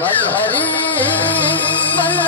बल हरी बल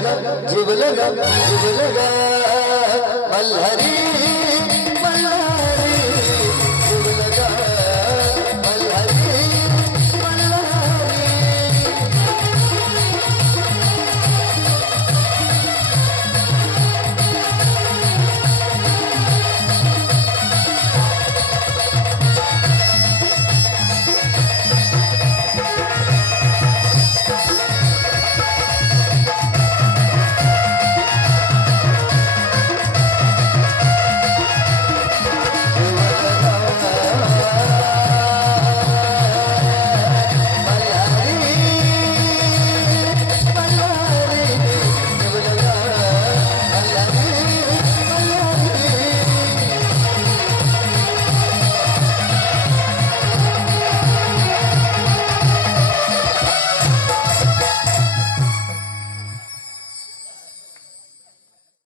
जुगलगा जुगलगा जुगलगा मल्हरी